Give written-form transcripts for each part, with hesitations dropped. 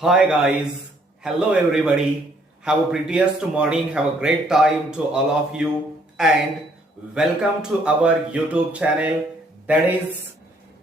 Hi guys, hello everybody. Have a prettiest morning, have a great time to all of you and welcome to our YouTube channel that is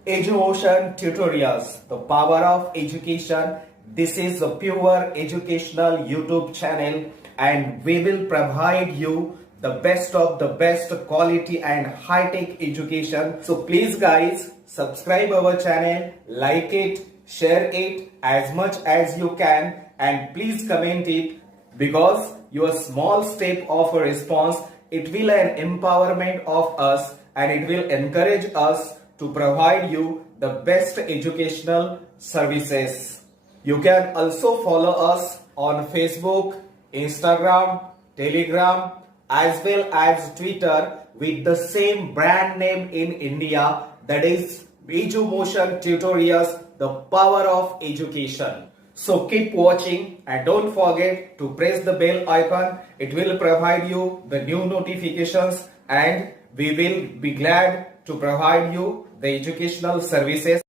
EduMotion Tutorials, the power of education. This is a pure educational YouTube channel and we will provide you the best of the best quality and high-tech education. So please guys, subscribe our channel, like it, share it as much as you can and please comment it because your small step of a response, it will an empowerment of us and it will encourage us to provide you the best educational services. You can also follow us on Facebook, Instagram, Telegram as well as Twitter with the same brand name in India, that is EduMotion Tutorials, the power of education. So keep watching and don't forget to press the bell icon. It will provide you the new notifications and we will be glad to provide you the educational services.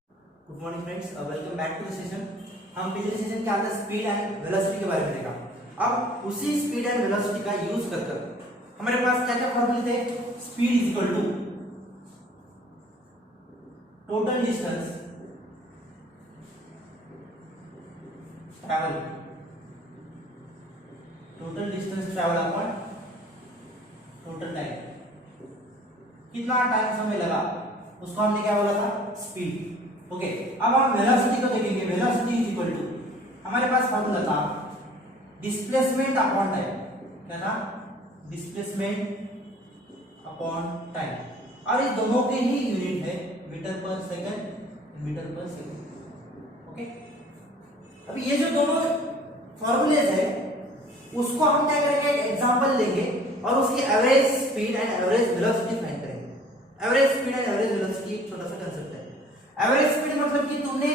Good morning friends, welcome back to the session. हम पिछले session के अंदर speed and velocity के बारे में देखा। अब उसी स्पीड एंड वेलोसिटी का यूज कर हमारे पास क्या क्या फॉर्मूले थे। Speed is equal to total distance travel, total distance travel upon total time. कितना टाइम समय लगा उसको हमने क्या बोला था, स्पीड। ओके, अब हम वेलोसिटी को देखेंगे। वेलोसिटी इज इक्वल टू, हमारे पास फॉर्मूला था डिस्प्लेसमेंट अपॉन टाइम। क्या था, डिस्प्लेसमेंट अपॉन टाइम। और ये दोनों के ही यूनिट है मीटर पर सेकंड, मीटर पर सेकंड। ओके, अभी ये जो दोनों फॉर्मूलेज है उसको हम क्या करेंगे, एक एग्जांपल लेंगे और उसकी average speed and average velocity find करेंगे। Average speed and average velocity एक छोटा सा कंसेप्ट है। एवरेज स्पीड मतलब कि तुमने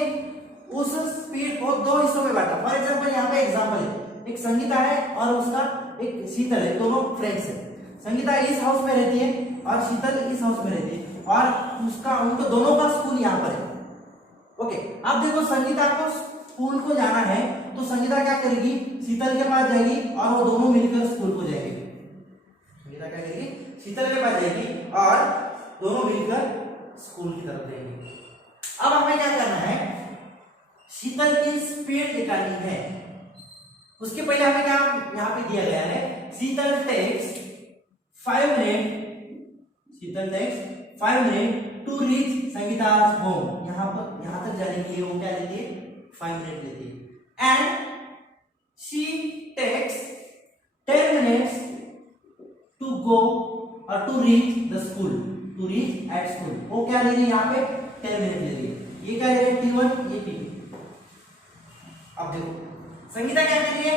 उस स्पीड को दो हिस्सों में बांटा। फॉर एग्जांपल यहाँ पे एग्जांपल है, एक संगीता है और उसका एक शीतल है, दोनों फ्रेंड्स है। संगीता इस हाउस में रहती है और शीतल इस हाउस में रहती है और उसका उनको दोनों का स्कूल यहाँ पर है। ओके, अब देखो संगीता को स्कूल को जाना है तो संगीता क्या करेगी, शीतल के पास जाएगी और वो दोनों मिलकर स्कूल को जाएंगे। संगीता क्या करेगी, शीतल के पास जाएगी और दोनों मिलकर स्कूल की तरफ जाएंगे। अब हमें क्या करना है, शीतल की स्पीड निकालनी है। उसके पहले हमें क्या यहाँ पे दिया गया है, Sheetal takes 5 minute, Sheetal takes 5 minute to reach संगीता's होम। यहाँ पर यहाँ तक जाने के लिए वो क्या लेती है, 5 मिनट लेती है। And she takes 10 minutes to go और to reach the school, to reach at school. वो क्या ले रही है यहाँ पे, 10 मिनट ले रही है। ये क्या ले रही है, T1, ये T2। अब देखो संगीता क्या कर रही है,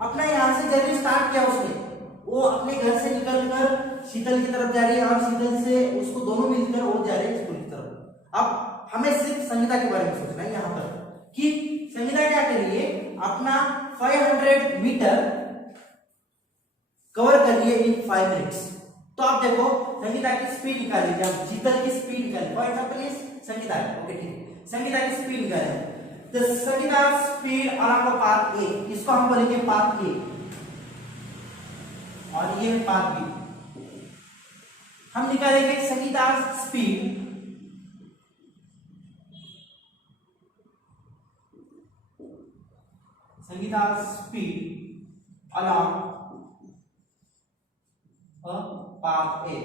अपना यहाँ से जर्नी स्टार्ट किया उसने, वो अपने घर से निकलकर शीतल की तरफ जा रही है और शीतल से उसको दोनों मिलकर वो जा रहे हैं स्कूल की तरफ। अब हमें सिर्फ संगीता के बारे में सोचना है यहाँ पर कि संगीता क्या कर रही है, अपना 500 मीटर कवर कर रही है इन 5 मिनट्स। तो आप देखो संगीता की स्पीड निकाल लीजिए, आप शीतल की स्पीड निकालिए। For example is Sangeeta, okay ठीक है, संगीता की स्पीड निकालें। The Sangeeta speed around the path ए, इसको हम बोलेंगे पाथ ए और ये पाथ बी। हम निकालेंगे Sangeeta speed Sangeeta speed along path A.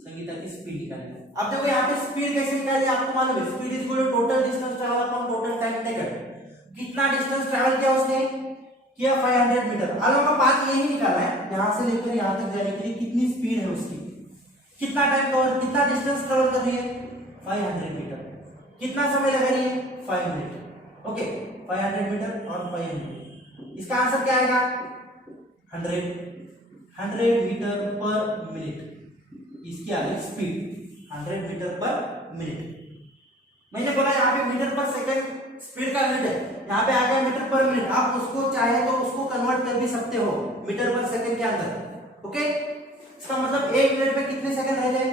Sangeeta की स्पीड निकालेंगे। अब देखो यहाँ पे स्पीड कैसे निकालनी है, आपको मालूम है, speed is equal to total distance travel upon total time taken. कितना डिस्टेंस ट्रैवल किया उसने, किया 500 मीटर। अलोंग का पाथ ये ही निकालना है, यहाँ से लेकर यहाँ तक जाने के लिए कितनी स्पीड है उसकी, कितना टाइम कवर, कितना डिस्टेंस ट्रैवल कर रही है, 500 मीटर। कितना समय लगा रही है, 5 मिनट। ओके, 500 मीटर और 5 मिनट, इसका आंसर क्या आएगा, 100 मीटर पर मिनट। इसकी आ गई स्पीड 100 मीटर पर मिनट। मैंने बोला यहाँ पे मीटर पर सेकंड स्पीड का यूनिट है, यहाँ पे आ गया मीटर पर मिनट। आप उसको चाहे तो उसको कन्वर्ट कर भी सकते हो मीटर पर सेकंड के अंदर। ओके, इसका मतलब 1 मिनट में कितने सेकंड रह जाए,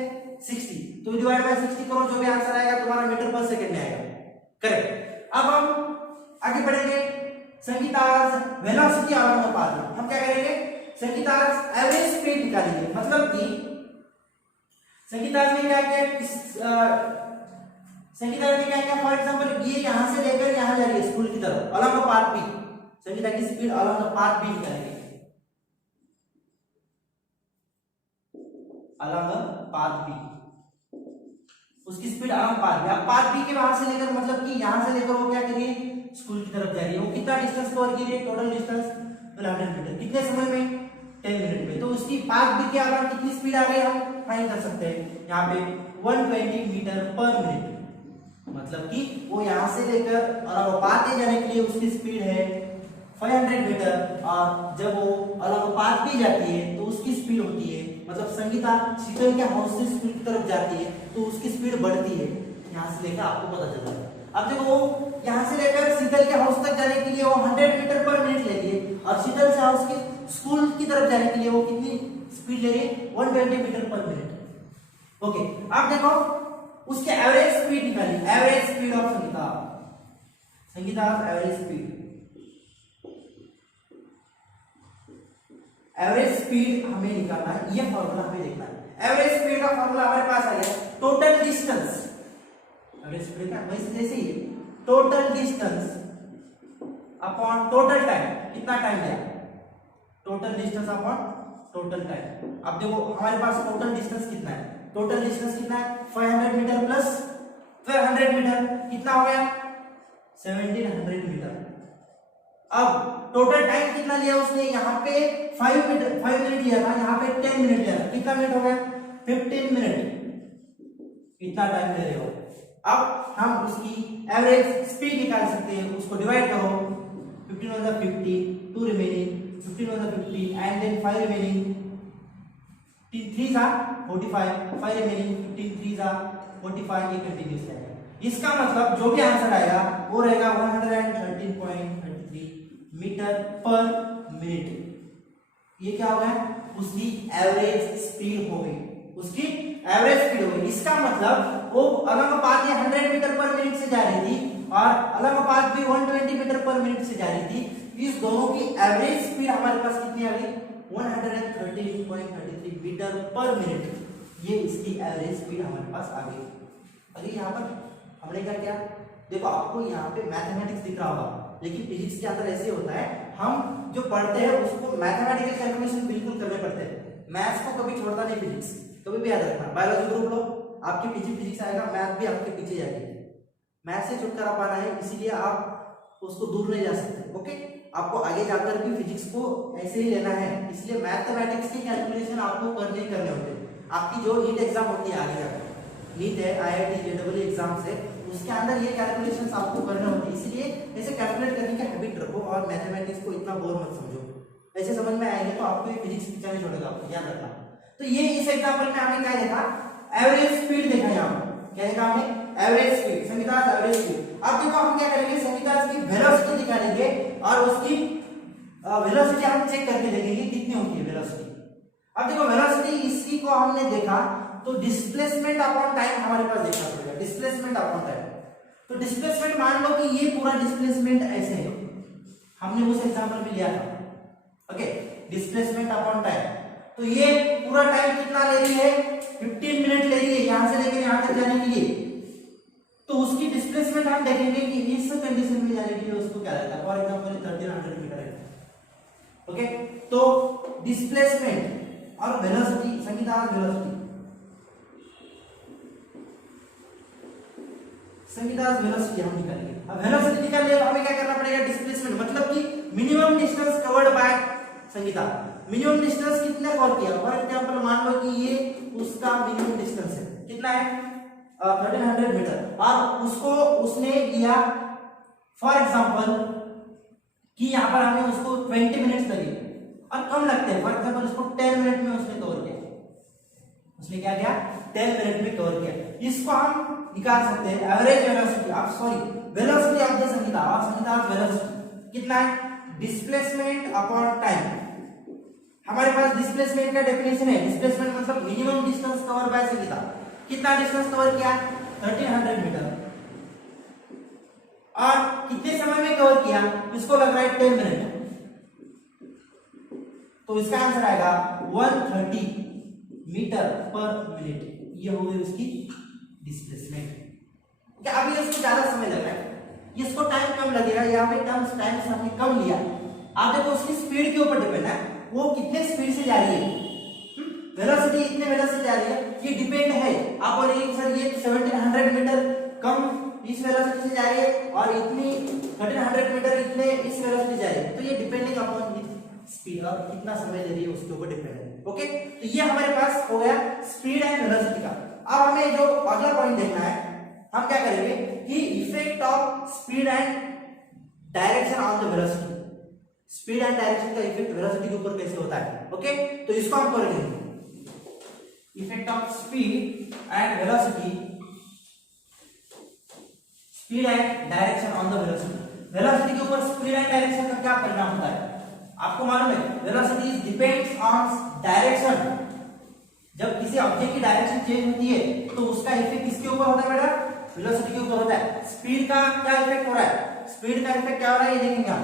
60। तो डिवाइड बाय 60 करो, जो भी आंसर आएगा तुम्हारा मीटर पर सेकंड में आएगा। करेक्ट। अब हम वेलोसिटी अलॉन्ग द पाथ। हम क्या करेंगे, संगीताज एवरेज स्पीड निकालेंगे, मतलब कि संगीताज ने क्या किया, संगीता ने क्या किया, फॉर एग्जांपल ये यहां से लेकर यहां जा रही है स्कूल की तरफ along the path B, Sangeeta की speed along the path B निकालेंगे, अलॉन्ग द पाथ बी, उसकी स्पीड अलॉन्ग पाथ बी। अब पाथ बी के वहां से लेकर मतलब कि यहां से लेकर वो क्या करिए स्कूल की तरफ जा रही है, वो कितना डिस्टेंस कवर की है, टोटल डिस्टेंस 100 मीटर, कितने समय में, 10 मिनट में। तो उसकी पाथ बी के अलावा कितनी स्पीड आ गई हम फाइंड कर सकते हैं, यहाँ पे 120 मीटर पर मिनट, मतलब कि वो यहां से लेकर और पाथ ए जाने के लिए उसकी स्पीड है 500 मीटर, और जब वो अलग पाथ भी जाती है तो उसकी स्पीड होती है, मतलब संगीता शीतल के हाउस से स्कूल की तरफ जाती है तो उसकी स्पीड बढ़ती है, यहां से लेकर आपको पता चल जाता है। अब देखो वो यहां से लेकर शीतल के हाउस तक जाने के लिए वो 100 मीटर पर मिनट ले रही है, और शीतल से हाउस के स्कूल की तरफ जाने के लिए वो कितनी स्पीड ले रही है, 120 मीटर पर मिनट। ओके, अब देखो उसके एवरेज स्पीड निकाली, average speed of Sangeeta, Sangeeta average speed, average speed हमें निकालना है, ये फॉर्मूला हमें देखना है। एवरेज स्पीड का फॉर्मूला हमारे पास आ गया, टोटल डिस्टेंस, एवरेज स्पीड का वैसे जैसे ही total distance upon total time, कितना टाइम गया, total distance upon total time. अब देखो हमारे पास टोटल डिस्टेंस कितना है, टोटल डिस्टेंस कितना है, 500 मीटर प्लस 1200 मीटर, कितना हो गया 1700 मीटर। अब टोटल टाइम कितना लिया उसने, यहाँ पे 5 मिनट लिया था, यहाँ पे 10 मिनट लिया था, कितना मिनट हो गया 15 मिनट, इतना टाइम ले रहे हो। अब हम उसकी एवरेज स्पीड निकाल सकते हैं, उसको डिवाइड करो, 15 × 50, 2 remaining, 15 × 50 and then 5 remaining, 3 × 45, 5 remaining, 15 3 × 45, ये कंटिन्यूस रहेगा। इसका मतलब जो भी आंसर आएगा वो रहेगा 113.33 मीटर पर मिनट। ये क्या हो गया, उसकी एवरेज स्पीड हो गई, उसकी एवरेज स्पीड हो गई। इसका मतलब वो अलग पाथ ये 100 मीटर पर मिनट से जा रही थी और अलग पाथ भी 120 मीटर पर मिनट से जा रही थी, इस दोनों की एवरेज स्पीड हमारे पास कितनी आ गई, 113.33 मीटर पर मिनट, ये इसकी एवरेज स्पीड हमारे पास आ गई। अभी यहाँ पर हमने क्या किया, देखो आपको यहाँ पे मैथमेटिक्स दिख रहा होगा, लेकिन फिजिक्स के अंदर ऐसे होता है, हम जो पढ़ते हैं उसको मैथमेटिकल कैलकुलेशन बिल्कुल करने पड़ते हैं, मैथ्स को कभी छोड़ता नहीं फिजिक्स, कभी भी याद रखना। बायोलॉजी ग्रुप लो, आपके पीछे फिजिक्स आएगा, मैथ भी आपके पीछे जाएगी, मैथ से छुटकारा पाना है, इसीलिए आप उसको दूर नहीं जा सकते। ओके, आपको आगे जाकर भी फिजिक्स को ऐसे ही लेना है, इसलिए मैथमेटिक्स की कैलकुलेशन आपको करने ही करने होते हैं। आपकी जो नीट एग्जाम होती है आगे जाकर, नीट है, IIT JEE एग्जाम्स है, उसके अंदर ये कैलकुलेशंस आपको करने होते हैं, इसलिए ऐसे कैलकुलेट करने की हैबिट रखो और मैथमेटिक्स को इतना बोर मत समझो, ऐसे समझ में आएंगे तो आपको ये फिजिक्स पीछे नहीं छोड़ेगा, आपको याद रखना। तो ये इस एग्जांपल में हमने क्या देखा, एवरेज स्पीड देखा, यहाँ क्या देखा हमने, average speed, Sangeeta average speed. अब देखो हम क्या करेंगे, संगीता की वेलोसिटी निकालेंगे और उसकी वेलोसिटी हम चेक करके देखेंगे कितनी होती है वेलोसिटी। अब देखो वेलोसिटी इसी को हमने देखा तो डिस्प्लेसमेंट अपॉन टाइम हमारे पास देखना पड़ेगा, डिस्प्लेसमेंट अपॉन टाइम। तो डिस्प्लेसमेंट मान लो कि ये पूरा डिस्प्लेसमेंट ऐसे है, हमने उस एग्जांपल में लिया था। ओके, डिस्प्लेसमेंट अपॉन टाइम, तो ये पूरा टाइम कितना ले रही है, 15 मिनट ले रही है यहां से लेकर यहां तक जाने के लिए। तो उसकी डिस्प्लेसमेंट हम देखेंगे कि इस कंडीशन में जाने के लिए उसको क्या लगता है, फॉर एग्जांपल 1300 मीटर है। ओके, तो डिस्प्लेसमेंट और velocity, Sangeeta velocity, Sangeeta velocity हम निकालेंगे। अब वेलोसिटी निकालने के हमें क्या करना पड़ेगा, डिस्प्लेसमेंट, मतलब कि minimum distance covered by Sangeeta, minimum distance कितना कवर किया, फॉर एग्जांपल मान लो कि ये उसका मिनिमम डिस्टेंस है, कितना है 1300 मीटर, और उसको उसने लिया फॉर एग्जांपल कि यहाँ पर हमें उसको 20 मिनट्स लगे और कम लगते हैं, फॉर एग्जांपल उसको 10 मिनट में उसने कवर किया, उसने क्या किया 10 मिनट में कवर किया। इसको हम निकाल सकते हैं एवरेज वेलोसिटी, आप sorry velocity of the Sangeeta, और संगीता वेलोसिटी कितना है, डिस्प्लेसमेंट अपॉन टाइम। हमारे पास डिस्प्लेसमेंट का डेफिनेशन है, डिस्प्लेसमेंट मतलब minimum distance cover by Sangeeta, कितना डिस्टेंस कवर किया 1300 मीटर, और कितने समय में कवर किया, इसको लग रहा है 10 मिनट, तो इसका आंसर आएगा 130 मीटर पर मिनट। ये हो गई उसकी डिस्प्लेसमेंट। क्या अभी इसको ज्यादा समय लग रहा है, इसको टाइम कम लगेगा, यहाँ पे टाइम हमने कम लिया। आप देखो उसकी स्पीड के ऊपर डिपेंड है, वो कितने स्पीड से जा रही है, वेलोसिटी इतने वेलोसिटी जा रही है, ये डिपेंड है। आप बोलेंगे सर ये 1700 मीटर कम इस वेलोसिटी से जा रही है और इतनी 1300 मीटर इतने इस वेलोसिटी जा रही है, तो ये डिपेंडिंग अपॉन स्पीड और कितना समय ले रही है उसके ऊपर डिपेंड है। ओके, तो ये हमारे पास हो गया स्पीड एंड वेलोसिटी का। अब हमें जो अगला पॉइंट देखना है, हम क्या करेंगे कि effect of speed and direction on the velocity. Speed and direction का इफेक्ट वेलोसिटी के ऊपर कैसे होता है। ओके, तो इसको हम करेंगे effect of speed and velocity, speed and direction on the velocity. Velocity के ऊपर स्पीड एंड डायरेक्शन का क्या परिणाम होता है, आपको मालूम है वेलोसिटी डिपेंड्स ऑन डायरेक्शन। जब किसी ऑब्जेक्ट की डायरेक्शन चेंज होती है तो उसका इफेक्ट किसके ऊपर होता है बेटा, वेलोसिटी के ऊपर होता है। स्पीड का क्या इफेक्ट हो रहा है, स्पीड का इफेक्ट क्या हो रहा है ये देखेंगे हम।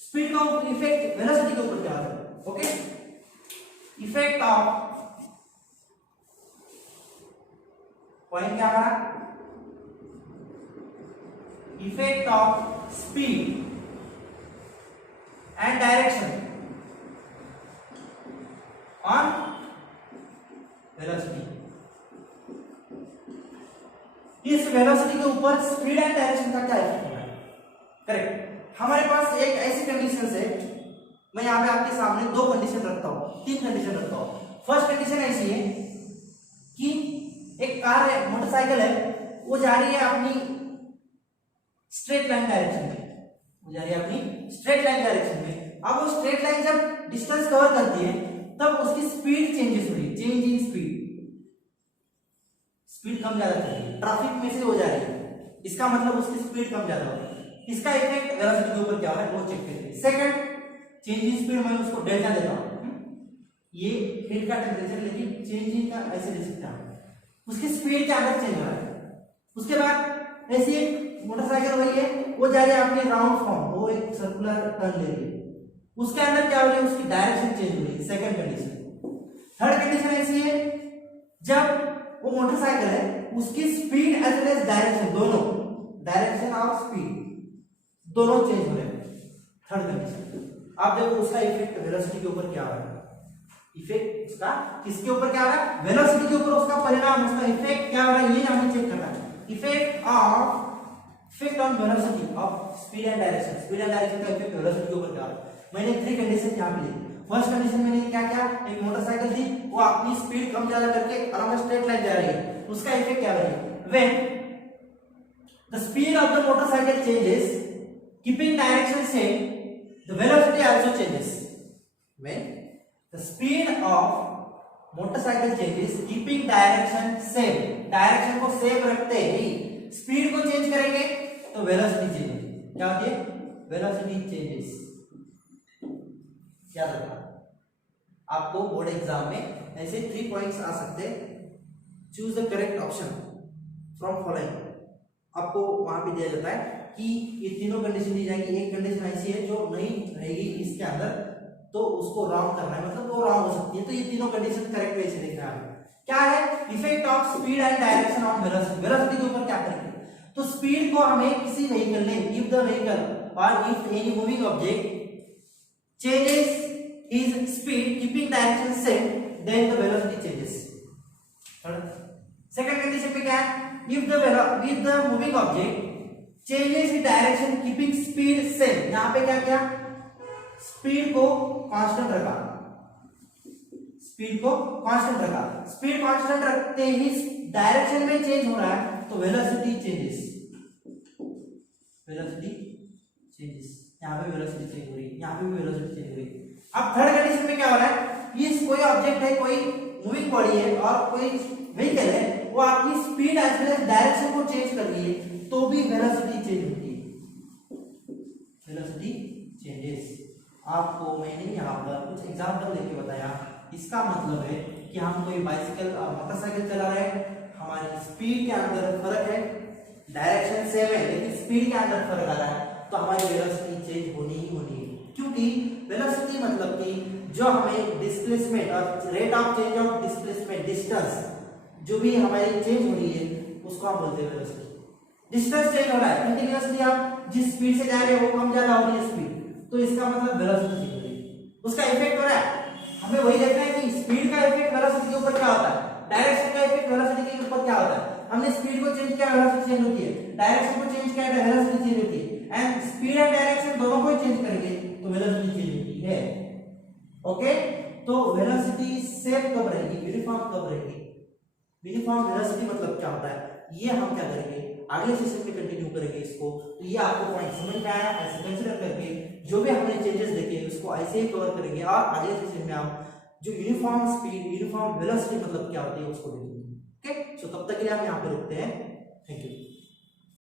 स्पीड का इफेक्ट वेलोसिटी के ऊपर क्या हो रहा है। ओके, इफेक्ट ऑफ पॉइंट क्या हमारा, effect of speed and direction on velocity. इस वेलोसिटी के ऊपर स्पीड एंड डायरेक्शन का क्या इफेक्ट होगा। करेक्ट, हमारे पास एक ऐसी कंडीशन है, मैं यहां पे आपके सामने दो कंडीशन रखता हूं, तीन कंडीशन रखता हूं। फर्स्ट कंडीशन ऐसी है कि एक कार है, मोटरसाइकिल है, वो जा रही है अपनी स्ट्रेट लाइन डायरेक्शन में, वो जा रही है अपनी स्ट्रेट लाइन डायरेक्शन में। अब वो स्ट्रेट लाइन जब डिस्टेंस कवर करती है तब उसकी स्पीड चेंजेस हो रही है, चेंज इन स्पीड, स्पीड कम ज्यादा चल रही है, ट्रैफिक में से हो जा रही है, इसका मतलब उसकी स्पीड कम ज्यादा हो रही है। इसका इफेक्ट वेलोसिटी के ऊपर क्या है वो चेक करिए। सेकंड, चेंज इन स्पीड मैं उसको डेल्टा देता हूं, ये हेड का टेंपरेचर, लेकिन चेंज इन का ऐसे दे सकता हूं, उसकी स्पीड के अंदर चेंज हो रहा है। उसके बाद ऐसी एक मोटरसाइकिल हो रही है, वो जा रही है अपनी राउंड फॉर्म, वो एक सर्कुलर टर्न ले रही है, उसके अंदर क्या हो रही है, उसकी डायरेक्शन चेंज हो रही है। Second condition. थर्ड कंडीशन ऐसी है जब वो मोटरसाइकिल है उसकी speed as well as direction, दोनों डायरेक्शन और स्पीड दोनों चेंज हो रहे हैं। Third condition. आप देखो उसका इफेक्ट वेलोसिटी के ऊपर क्या हो रहा है, इफेक्ट उसका किसके ऊपर क्या हो रहा है, वेलोसिटी के ऊपर उसका परिणाम, उसका इफेक्ट क्या हो रहा है ये हमें चेक करना है। Effect on velocity of speed and direction, speed and direction का इफेक्ट वेलोसिटी के ऊपर क्या हो रहा है। मैंने थ्री कंडीशन यहां पे ली। फर्स्ट कंडीशन मैंने क्या किया, एक मोटरसाइकिल थी, वो अपनी स्पीड कम ज्यादा करके अराउंड स्ट्रेट लाइन जा रही है, उसका इफेक्ट क्या हो रहा है, when the speed of the motorcycle changes keeping direction same, the velocity also changes. When the speed of motorcycle changes keeping direction same, direction को सेम रखते ही स्पीड को चेंज करेंगे तो वेलोसिटी चेंज होगी। क्या होती है, वेलोसिटी चेंजेस। याद रखना, आपको बोर्ड एग्जाम में ऐसे 3 पॉइंट्स आ सकते हैं। Choose the correct option from following, आपको वहां पे दिया जाता है कि ये तीनों कंडीशन दी जाएगी। एक कंडीशन ऐसी है जो नहीं रहेगी इसके अंदर तो उसको रॉन्ग करना है, मतलब वो रॉन्ग हो सकती है। तो ये तीनों कंडीशन करेक्ट वे से देखना है। क्या है, effect of speed and direction on velocity. Velocity के ऊपर क्या करेंगे, तो स्पीड को हमें किसी व्हीकल ने, इफ द व्हीकल और if any moving object changes his speed keeping direction same, then the velocity changes. Second condition पे क्या है, if the moving object changes its direction keeping speed same, यहाँ पे क्या किया, स्पीड को कांस्टेंट रखा, स्पीड को कांस्टेंट रखा, स्पीड कांस्टेंट रखते ही डायरेक्शन में चेंज हो रहा है तो वेलोसिटी चेंजेस, वेलोसिटी चेंजेस। यहाँ पे वेलोसिटी चेंज हो रही है, यहाँ पे भी वेलोसिटी चेंज हो रही है। अब थर्ड कंडीशन में क्या हो रहा है, ये कोई ऑब्जेक्ट है, कोई मूविंग बॉडी है और कोई व्हीकल है, वो अपनी speed as well as direction को चेंज कर रही है तो भी वेलोसिटी चेंज होती है, वेलोसिटी चेंजेस। आपको मैंने यहाँ पर कुछ एग्जांपल देके बताया। इसका मतलब है कि हम कोई बाइसिकल और मोटरसाइकिल चला रहे हैं, हमारी स्पीड के अंदर फर्क है, डायरेक्शन सेम है लेकिन स्पीड के अंदर फर्क आ रहा है, तो हमारी वेलोसिटी चेंज होनी ही होनी है, क्योंकि वेलोसिटी मतलब कि जो हमें डिस्प्लेसमेंट और rate of change of displacement distance जो भी हमारी चेंज हो रही है उसको हम बोलते हैं वेलोसिटी। डिस्टेंस चेंज हो रहा है कंटीन्यूअसली, आप जिस स्पीड से जा रहे हो वो कम ज्यादा हो रही है स्पीड, तो इसका मतलब वेलोसिटी चेंज हो रही है, उसका इफेक्ट हो रहा है। हमें वही देखना है कि स्पीड का इफेक्ट वेलोसिटी के ऊपर क्या होता है, डायरेक्शन का इफेक्ट वेलोसिटी के ऊपर क्या होता है। हमने स्पीड को चेंज किया वेलोसिटी चेंज होती है, डायरेक्शन को चेंज किया वेलोसिटी चेंज होती है, एंड स्पीड एंड डायरेक्शन दोनों को चेंज करेंगे तो वेलोसिटी चेंज होती है। ओके, तो वेलोसिटी सेम कब रहेगी, यूनिफॉर्म कब रहेगी। यूनिफॉर्म वेलोसिटी मतलब क्या होता है, ये हम क्या करेंगे अगले सेशन में कंटिन्यू करेंगे इसको। तो ये आपको पॉइंट समझ में आया, ऐसे कंसीडर करके जो भी हमने चेंजेस देखे उसको ऐसे ही कवर करेंगे और अगले सेशन में हम जो यूनिफॉर्म स्पीड यूनिफॉर्म वेलोसिटी मतलब क्या होती है उसको देखेंगे। ओके, सो तब तक के लिए हम यहाँ पे रुकते हैं। Thank you.